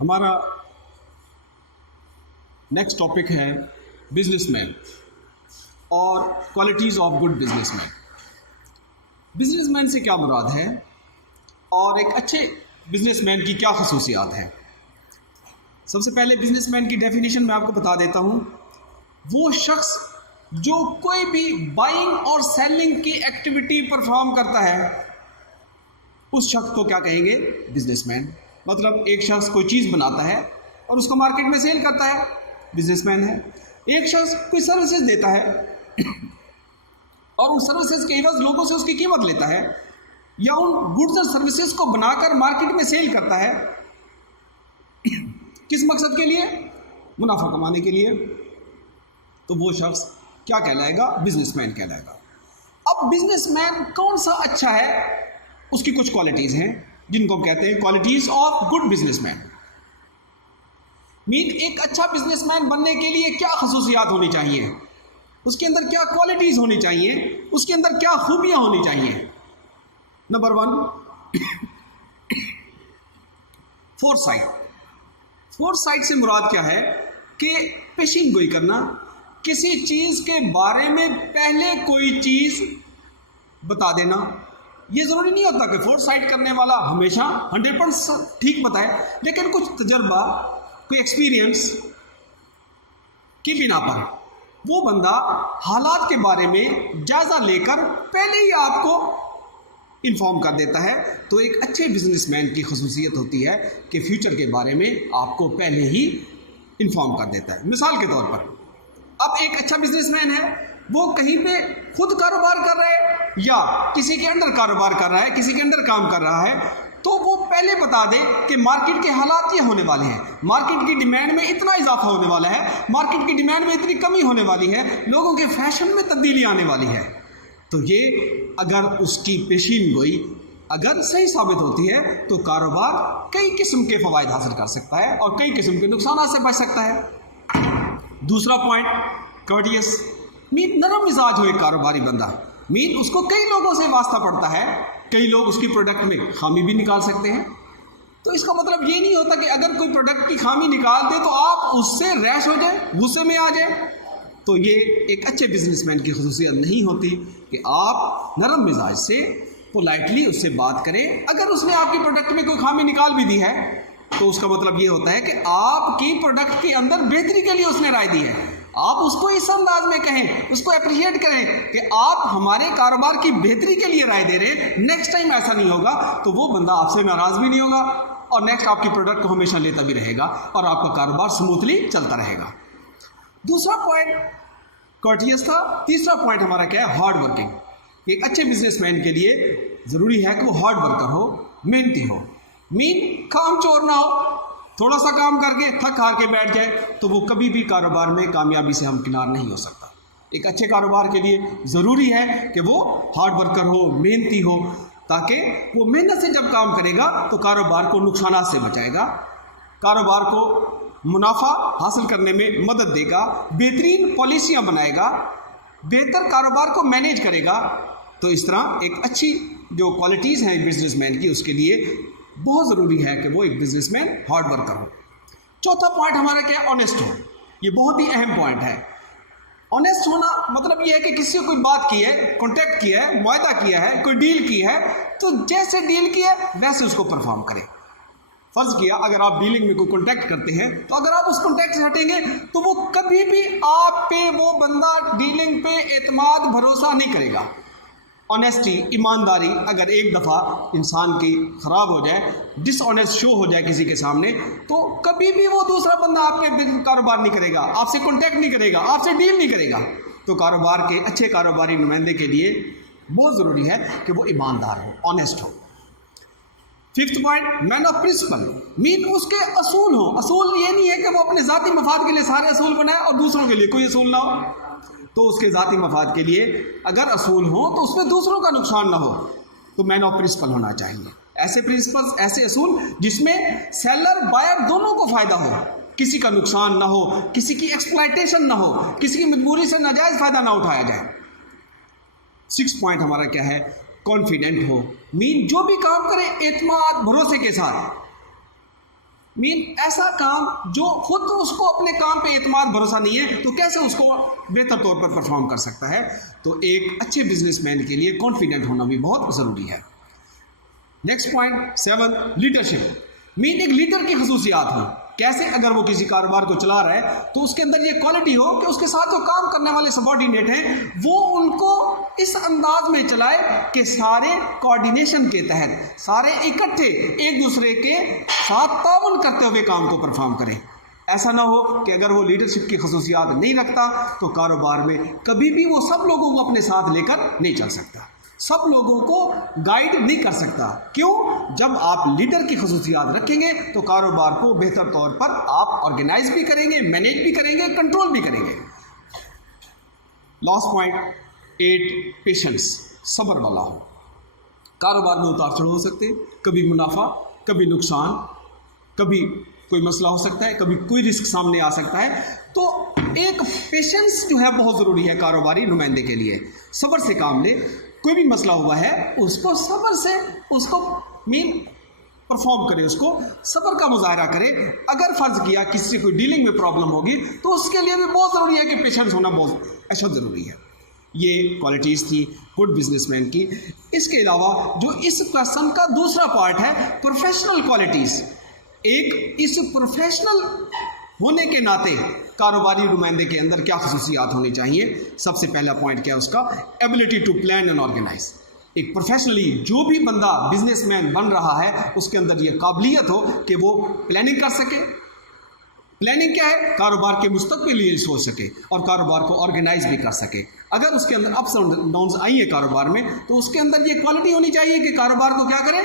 ہمارا next topic ہے business man اور qualities of good business man. Business man سے کیا مراد ہے اور ایک اچھے بزنس مین کی کیا خصوصیات ہیں؟ سب سے پہلے بزنس مین کی ڈیفینیشن میں آپ کو بتا دیتا ہوں. وہ شخص جو کوئی بھی بائنگ اور سیلنگ کی ایکٹیویٹی پرفارم کرتا ہے اس شخص کو کیا کہیں گے؟ Business man. مطلب ایک شخص کوئی چیز بناتا ہے اور اس کو مارکیٹ میں سیل کرتا ہے، بزنس مین ہے. ایک شخص کوئی سروسز دیتا ہے اور ان سروسز کے عوض لوگوں سے اس کی قیمت لیتا ہے، یا ان گڈز اور سروسز کو بنا کر مارکیٹ میں سیل کرتا ہے. کس مقصد کے لیے؟ منافع کمانے کے لیے. تو وہ شخص کیا کہلائے گا؟ بزنس مین کہلائے گا. اب بزنس مین کون سا اچھا ہے؟ اس کی کچھ کوالٹیز ہیں جن کو کہتے ہیں qualities of good business man. ایک اچھا بزنس مین بننے کے لیے کیا خصوصیات ہونی چاہیے، اس کے اندر کیا کوالٹیز ہونی چاہیے، اس کے اندر کیا خوبیاں ہونی چاہیے؟ Number 1، foresight. Foresight سے مراد کیا ہے کہ پیشین گوئی کرنا، کسی چیز کے بارے میں پہلے کوئی چیز بتا دینا. یہ ضروری نہیں ہوتا کہ فور سائٹ کرنے والا ہمیشہ 100% ٹھیک بتائے، لیکن کچھ تجربہ، کوئی ایکسپیرینس کی بنا پر وہ بندہ حالات کے بارے میں جائزہ لے کر پہلے ہی آپ کو انفارم کر دیتا ہے. تو ایک اچھے بزنس مین کی خصوصیت ہوتی ہے کہ فیوچر کے بارے میں آپ کو پہلے ہی انفارم کر دیتا ہے. مثال کے طور پر اب ایک اچھا بزنس مین ہے، وہ کہیں پہ خود کاروبار کر رہا ہے یا کسی کے انڈر کاروبار کر رہا ہے، کسی کے انڈر کام کر رہا ہے، تو وہ پہلے بتا دے کہ مارکیٹ کے حالات یہ ہونے والے ہیں، مارکیٹ کی ڈیمانڈ میں اتنا اضافہ ہونے والا ہے، مارکیٹ کی ڈیمانڈ میں اتنی کمی ہونے والی ہے، لوگوں کے فیشن میں تبدیلی آنے والی ہے. تو یہ اگر اس کی پیشین گوئی اگر صحیح ثابت ہوتی ہے تو کاروبار کئی قسم کے فوائد حاصل کر سکتا ہے اور کئی قسم کے نقصانات سے بچ سکتا ہے. دوسرا پوائنٹ، کورٹیس. نرم مزاج ہو ایک کاروباری بندہ. اس کو کئی لوگوں سے واسطہ پڑتا ہے، کئی لوگ اس کی پروڈکٹ میں خامی بھی نکال سکتے ہیں. تو اس کا مطلب یہ نہیں ہوتا کہ اگر کوئی پروڈکٹ کی خامی نکال دے تو آپ اس سے ریش ہو جائیں، غصے میں آ جائیں. تو یہ ایک اچھے بزنس مین کی خصوصیت نہیں ہوتی کہ آپ نرم مزاج سے پولائٹلی اس سے بات کریں. اگر اس نے آپ کی پروڈکٹ میں کوئی خامی نکال بھی دی ہے تو اس کا مطلب یہ ہوتا ہے کہ آپ کی پروڈکٹ کے اندر بہتری کے لیے اس نے رائے دی ہے. آپ اس کو اس انداز میں کہیں، اس کو اپریشیٹ کریں کہ آپ ہمارے کاروبار کی بہتری کے لیے رائے دے رہے ہیں، نیکسٹ ٹائم ایسا نہیں ہوگا. تو وہ بندہ آپ سے ناراض بھی نہیں ہوگا اور نیکسٹ آپ کی پروڈکٹ کو ہمیشہ لیتا بھی رہے گا اور آپ کا کاروبار سموتھلی چلتا رہے گا. دوسرا پوائنٹ کورٹیس تھا. تیسرا پوائنٹ ہمارا کیا ہے؟ Hard working. ایک اچھے بزنس مین کے لیے ضروری ہے کہ وہ ہارڈ ورکر ہو، محنتی ہو. کام چور نہ ہو، تھوڑا سا کام کر کے تھک ہار کے بیٹھ جائے تو وہ کبھی بھی کاروبار میں کامیابی سے ہمکنار نہیں ہو سکتا. ایک اچھے کاروبار کے لیے ضروری ہے کہ وہ ہارڈ ورکر ہو، محنتی ہو، تاکہ وہ محنت سے جب کام کرے گا تو کاروبار کو نقصانات سے بچائے گا، کاروبار کو منافع حاصل کرنے میں مدد دے گا، بہترین پالیسیاں بنائے گا، بہتر کاروبار کو مینیج کرے گا. تو اس طرح ایک اچھی جو کوالٹیز ہیں بزنس مین کی، اس کے لیے بہت ضروری ہے کہ وہ ایک بزنس مین ہارڈ ورکر ہو. چوتھا پوائنٹ ہمارا کیا ہے؟ آنیسٹ ہو. یہ بہت ہی اہم پوائنٹ ہے. آنیسٹ ہونا مطلب یہ ہے کہ کسی کو کوئی بات کی ہے، کانٹیکٹ کیا ہے، معاہدہ کیا ہے، کوئی ڈیل کی ہے، تو جیسے ڈیل کی ہے ویسے اس کو پرفارم کرے. فرض کیا اگر آپ ڈیلنگ میں کوئی کانٹیکٹ کرتے ہیں تو اگر آپ اس کانٹیکٹ سے ہٹیں گے تو وہ کبھی بھی آپ پہ، وہ بندہ ڈیلنگ پہ اعتماد بھروسہ نہیں کرے گا. آنیسٹی، ایمانداری اگر ایک دفعہ انسان کی خراب ہو جائے، ڈس آنیسٹ شو ہو جائے کسی کے سامنے، تو کبھی بھی وہ دوسرا بندہ آپ پہ کاروبار نہیں کرے گا، آپ سے کانٹیکٹ نہیں کرے گا، آپ سے ڈیل نہیں کرے گا. تو کاروبار کے اچھے کاروباری نمائندے کے لیے بہت ضروری ہے کہ وہ ایماندار ہو، آنیسٹ ہو. Fifth point, man of principle. اس کے اصول ہو. اصول یہ نہیں ہے کہ وہ اپنے ذاتی مفاد کے لیے سارے اصول بنائے اور دوسروں کے لیے کوئی اصول نہ ہو. تو اس کے ذاتی مفاد کے لیے اگر اصول ہوں تو اس میں دوسروں کا نقصان نہ ہو. تو مین آف پرنسپل ہونا چاہیے. ایسے پرنسپل، ایسے اصول جس میں سیلر بائر دونوں کو فائدہ ہو، کسی کا نقصان نہ ہو، کسی کی ایکسپلائٹیشن نہ ہو، کسی کی مجبوری سے ناجائز فائدہ نہ اٹھایا جائے. 6 پوائنٹ ہمارا کیا ہے؟ کانفیڈنٹ ہو. جو بھی کام کرے اعتماد بھروسے کے ساتھ. ایسا کام جو خود اس کو اپنے کام پہ اعتماد بھروسہ نہیں ہے تو کیسے اس کو بہتر طور پر پرفارم کر سکتا ہے. تو ایک اچھے بزنس مین کے لیے کانفیڈنٹ ہونا بھی بہت ضروری ہے. Next point 7 leadership. ایک لیڈر کی خصوصیات ہوں. کیسے؟ اگر وہ کسی کاروبار کو چلا رہا ہے تو اس کے اندر یہ کوالٹی ہو کہ اس کے ساتھ جو کام کرنے والے سبارڈینیٹ ہیں وہ ان کو اس انداز میں چلائے کہ سارے کوآرڈینیشن کے تحت سارے اکٹھے ایک دوسرے کے ساتھ تعاون کرتے ہوئے کام کو پرفارم کریں. ایسا نہ ہو کہ اگر وہ لیڈرشپ کی خصوصیات نہیں رکھتا تو کاروبار میں کبھی بھی وہ سب لوگوں کو اپنے ساتھ لے کر نہیں چل سکتا، سب لوگوں کو گائیڈ نہیں کر سکتا. کیوں؟ جب آپ لیڈر کی خصوصیات رکھیں گے تو کاروبار کو بہتر طور پر آپ آرگنائز بھی کریں گے، مینیج بھی کریں گے، کنٹرول بھی کریں گے. Last point 8 patience. صبر والا ہو. کاروبار میں اتار چڑھ ہو سکتے، کبھی منافع، کبھی نقصان، کبھی کوئی مسئلہ ہو سکتا ہے، کبھی کوئی رسک سامنے آ سکتا ہے. تو ایک پیشنس جو ہے بہت ضروری ہے کاروباری نمائندے کے لیے. صبر سے کام لے. کوئی بھی مسئلہ ہوا ہے اس کو صبر سے اس کو پرفارم کرے، اس کو صبر کا مظاہرہ کرے. اگر فرض کیا کسی سے کوئی ڈیلنگ میں پرابلم ہوگی تو اس کے لیے بھی بہت ضروری ہے کہ پیشنس ہونا بہت اشد ضروری ہے. یہ کوالٹیز تھی گڈ بزنس مین کی. اس کے علاوہ جو اس کویسچن کا دوسرا پارٹ ہے پروفیشنل کوالٹیز. ایک اس پروفیشنل ہونے کے ناطے کاروباری نمائندے کے اندر کیا خصوصیات ہونی چاہیے؟ سب سے پہلا پوائنٹ کیا ہے اس کا؟ Ability to plan and organise. ایک پروفیشنلی جو بھی بندہ بزنس مین بن رہا ہے اس کے اندر یہ قابلیت ہو کہ وہ پلاننگ کر سکے. پلاننگ کیا ہے؟ کاروبار کے مستقبل لیے سوچ سکے اور کاروبار کو آرگنائز بھی کر سکے. اگر اس کے اندر اپس اینڈ ڈاؤنز آئی ہیں کاروبار میں تو اس کے اندر یہ کوالٹی ہونی چاہیے کہ کاروبار کو کیا کرے؟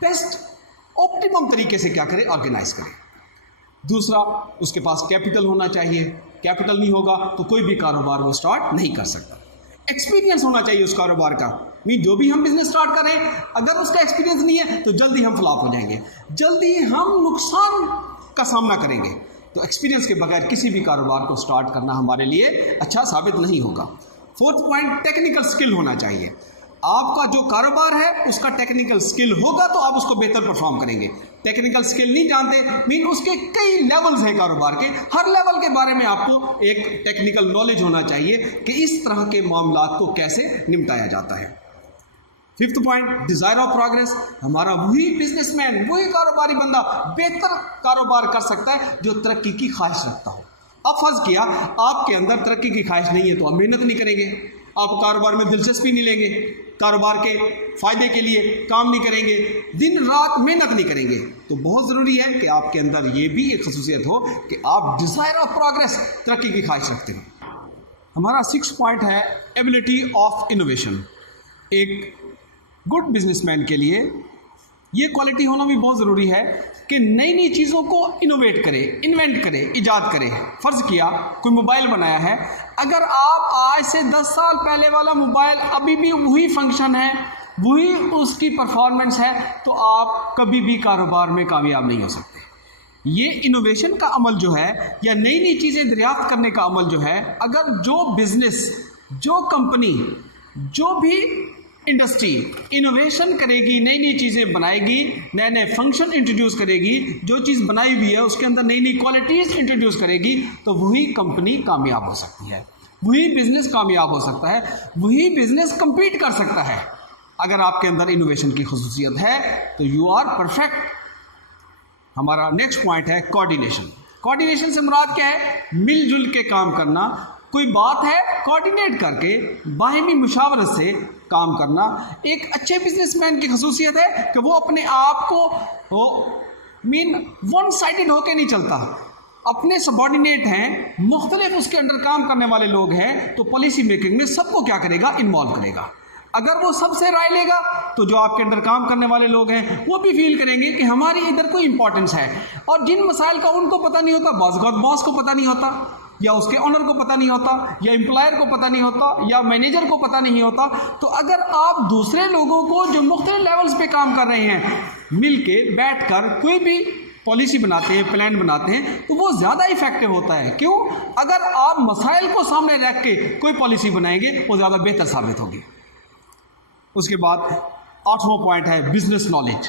بیسٹ آپٹیمم طریقے سے کیا کرے؟ آرگنائز کرے. دوسرا اس کے پاس کیپٹل ہونا چاہیے. کیپٹل نہیں ہوگا تو کوئی بھی کاروبار وہ سٹارٹ نہیں کر سکتا. ایکسپیرینس ہونا چاہیے اس کاروبار کا. جو بھی ہم بزنس سٹارٹ کر رہے ہیں اگر اس کا ایکسپیرینس نہیں ہے تو جلدی ہم فلاپ ہو جائیں گے، جلدی ہم نقصان کا سامنا کریں گے. تو ایکسپیرینس کے بغیر کسی بھی کاروبار کو سٹارٹ کرنا ہمارے لیے اچھا ثابت نہیں ہوگا. 4تھ پوائنٹ ٹیکنیکل سکل ہونا چاہیے. آپ کا جو کاروبار ہے اس کا ٹیکنیکل سکل ہوگا تو آپ اس کو بہتر پرفارم کریں گے. ٹیکنیکل سکل نہیں جانتے اس کے کئی لیولز ہیں کاروبار کے. ہر لیول کے بارے میں آپ کو ایک ٹیکنیکل نالج ہونا چاہیے کہ اس طرح کے معاملات کو کیسے نمٹایا جاتا ہے. 5th point desire of progress. ہمارا وہی بزنس مین، وہی کاروباری بندہ بہتر کاروبار کر سکتا ہے جو ترقی کی خواہش رکھتا ہو. اب فرض کیا آپ کے اندر ترقی کی خواہش نہیں ہے تو آپ محنت نہیں کریں گے، آپ کاروبار میں دلچسپی نہیں لیں گے، کاروبار کے فائدے کے لیے کام نہیں کریں گے، دن رات محنت نہیں کریں گے. تو بہت ضروری ہے کہ آپ کے اندر یہ بھی ایک خصوصیت ہو کہ آپ ڈیزائر آف پروگرس، ترقی کی خواہش رکھتے ہیں. ہمارا 6 پوائنٹ ہے ایبلٹی آف انوویشن. ایک گڈ بزنس مین کے لیے یہ کوالٹی ہونا بھی بہت ضروری ہے کہ نئی نئی چیزوں کو انوویٹ کرے، انوینٹ کرے، ایجاد کرے. فرض کیا کوئی موبائل بنایا ہے، اگر آپ آج سے 10 سال پہلے والا موبائل ابھی بھی وہی فنکشن ہے، وہی اس کی پرفارمنس ہے تو آپ کبھی بھی کاروبار میں کامیاب نہیں ہو سکتے. یہ انوویشن کا عمل جو ہے یا نئی نئی چیزیں دریافت کرنے کا عمل جو ہے، اگر جو بزنس، جو کمپنی، جو بھی انڈسٹری انوویشن کرے گی، نئی نئی چیزیں بنائے گی، نئے نئے فنکشن انٹروڈیوس کرے گی، جو چیز بنائی ہوئی ہے اس کے اندر نئی نئی کوالٹیز انٹروڈیوس کرے گی تو وہی کمپنی کامیاب ہو سکتی ہے، وہی بزنس کامیاب ہو سکتا ہے، وہی بزنس کمپیٹ کر سکتا ہے. اگر آپ کے اندر انوویشن کی خصوصیت ہے تو یو آر پرفیکٹ. ہمارا نیکسٹ پوائنٹ ہے کوآرڈینیشن. کوآرڈینیشن سے مراد کیا ہے؟ مل جل کے کام کرنا. کوئی بات ہے کوآرڈینیٹ کر کے باہمی مشاورت سے کام کرنا. ایک اچھے بزنس مین کی خصوصیت ہے کہ وہ اپنے آپ کو ون سائڈڈ ہو کے نہیں چلتا. اپنے سبارڈینیٹ ہیں، مختلف اس کے اندر کام کرنے والے لوگ ہیں تو پالیسی میکنگ میں سب کو کیا کرے گا؟ انوالو کرے گا. اگر وہ سب سے رائے لے گا تو جو آپ کے اندر کام کرنے والے لوگ ہیں وہ بھی فیل کریں گے کہ ہماری ادھر کوئی امپورٹنس ہے. اور جن مسائل کا ان کو پتہ نہیں ہوتا، بعض اوقات باس کو پتہ نہیں ہوتا، یا اس کے آنر کو پتہ نہیں ہوتا، یا امپلائر کو پتہ نہیں ہوتا، یا مینیجر کو پتہ نہیں ہوتا، تو اگر آپ دوسرے لوگوں کو جو مختلف لیولز پہ کام کر رہے ہیں مل کے بیٹھ کر کوئی بھی پالیسی بناتے ہیں، پلان بناتے ہیں تو وہ زیادہ ایفیکٹو ہوتا ہے. کیوں؟ اگر آپ مسائل کو سامنے رکھ کے کوئی پالیسی بنائیں گے وہ زیادہ بہتر ثابت ہوگی. اس کے بعد 8واں پوائنٹ ہے بزنس نالج.